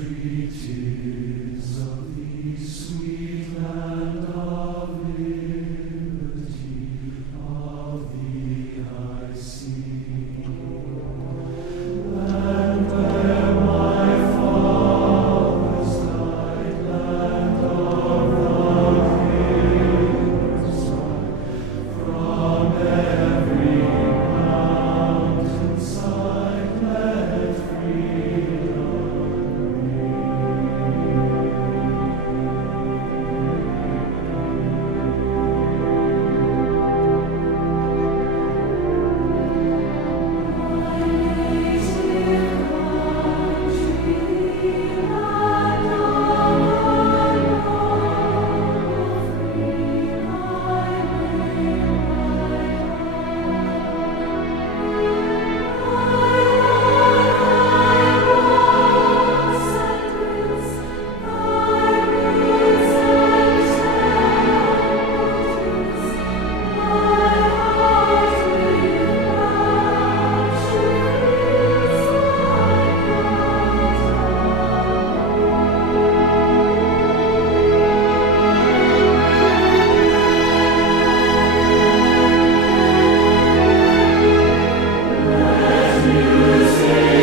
retreat is sing.